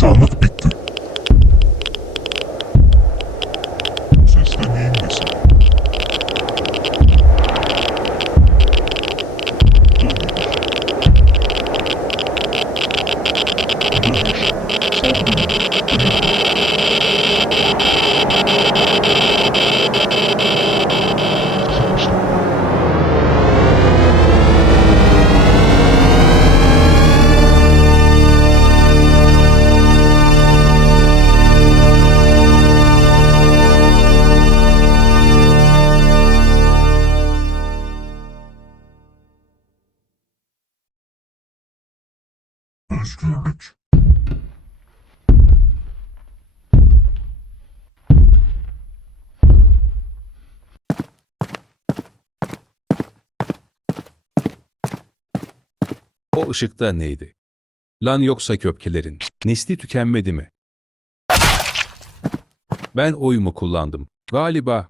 İnsanlık bitti. Sesle neyin nesi? Özgürlük. O ışıkta neydi? Lan yoksa köpkelerin nesli tükenmedi mi? Ben oyumu kullandım. Galiba